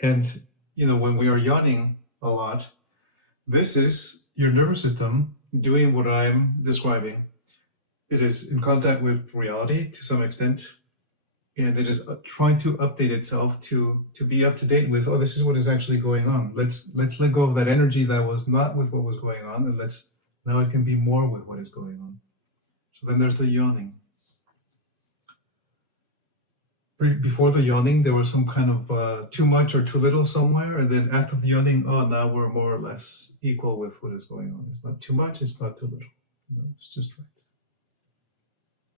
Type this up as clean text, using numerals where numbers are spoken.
And, when we are yawning a lot, this is your nervous system doing what I'm describing. It is in contact with reality to some extent, and it is trying to update itself to be up to date with, this is what is actually going on. Let's let go of that energy that was not with what was going on, and now it can be more with what is going on. So then there's the yawning. Before the yawning, there was some kind of too much or too little somewhere, and then after the yawning, now we're more or less equal with what is going on. It's not too much, it's not too little. It's just right.